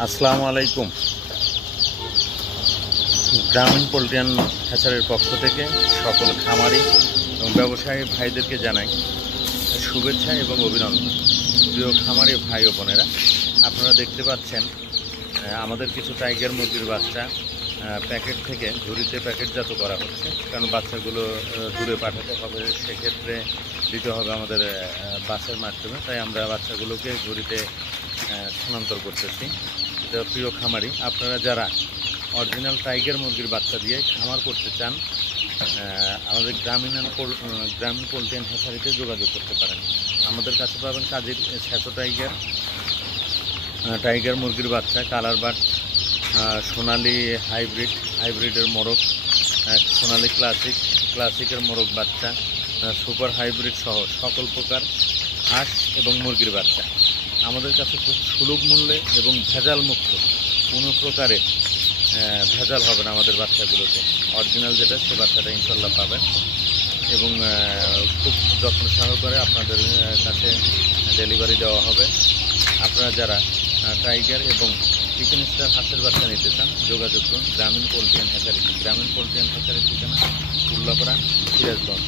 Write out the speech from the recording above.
আসসালামু আলাইকুম। গ্রামীণ পোল্ট্রি হ্যাচারির পক্ষ থেকে সকল খামারি এবং ব্যবসায়ী ভাইদেরকে জানাই শুভেচ্ছা এবং অভিনন্দন। প্রিয় খামারি ভাই ও বোনেরা, আপনারা দেখতে পাচ্ছেন আমাদের কিছু টাইগার মুরগির বাচ্চা প্যাকেট থেকে ঝুড়িতে প্যাকেটজাত করা হচ্ছে, কারণ বাচ্চাগুলো দূরে পাঠাতে হবে, সেক্ষেত্রে দিতে হবে আমাদের বাসের মাধ্যমে, তাই আমরা বাচ্চাগুলোকে ঝুড়িতে স্থানান্তর করতেছি। প্রিয় খামারি, আপনারা যারা অরিজিনাল টাইগার মুরগির বাচ্চা দিয়ে খামার করতে চান, আমাদের গ্রামীণ পোল্ট্রি হ্যাচারিতে যোগাযোগ করতে পারেন। আমাদের কাছে পাবেন কাজের ছ্যাঁচো টাইগার মুরগির বাচ্চা, কালার বাট, সোনালি হাইব্রিডের মোরগ, সোনালি ক্লাসিকের মোরগ বাচ্চা, সুপার হাইব্রিড সহ সকল প্রকার হাঁস এবং মুরগির বাচ্চা আমাদের কাছে খুব সুলভ মূল্যে এবং ভেজাল মুক্ত, কোনো প্রকারে ভেজাল হবে না আমাদের বাচ্চাগুলোতে। অরিজিনাল যেটা, সে বাচ্চাটা ইনশাল্লাহ পাবেন এবং খুব যত্ন সহকারে আপনাদের কাছে ডেলিভারি দেওয়া হবে। আপনারা যারা টাইগার এবং চিকেন স্টার হাঁসের বাচ্চা নিতে চান, যোগাযোগ করুন গ্রামীণ পোল্ট্রি হ্যাচারি। গ্রামীণ পোল্ট্রি হ্যাচারির ঠিকানা উল্লাপাড়া, সিরাজগঞ্জ।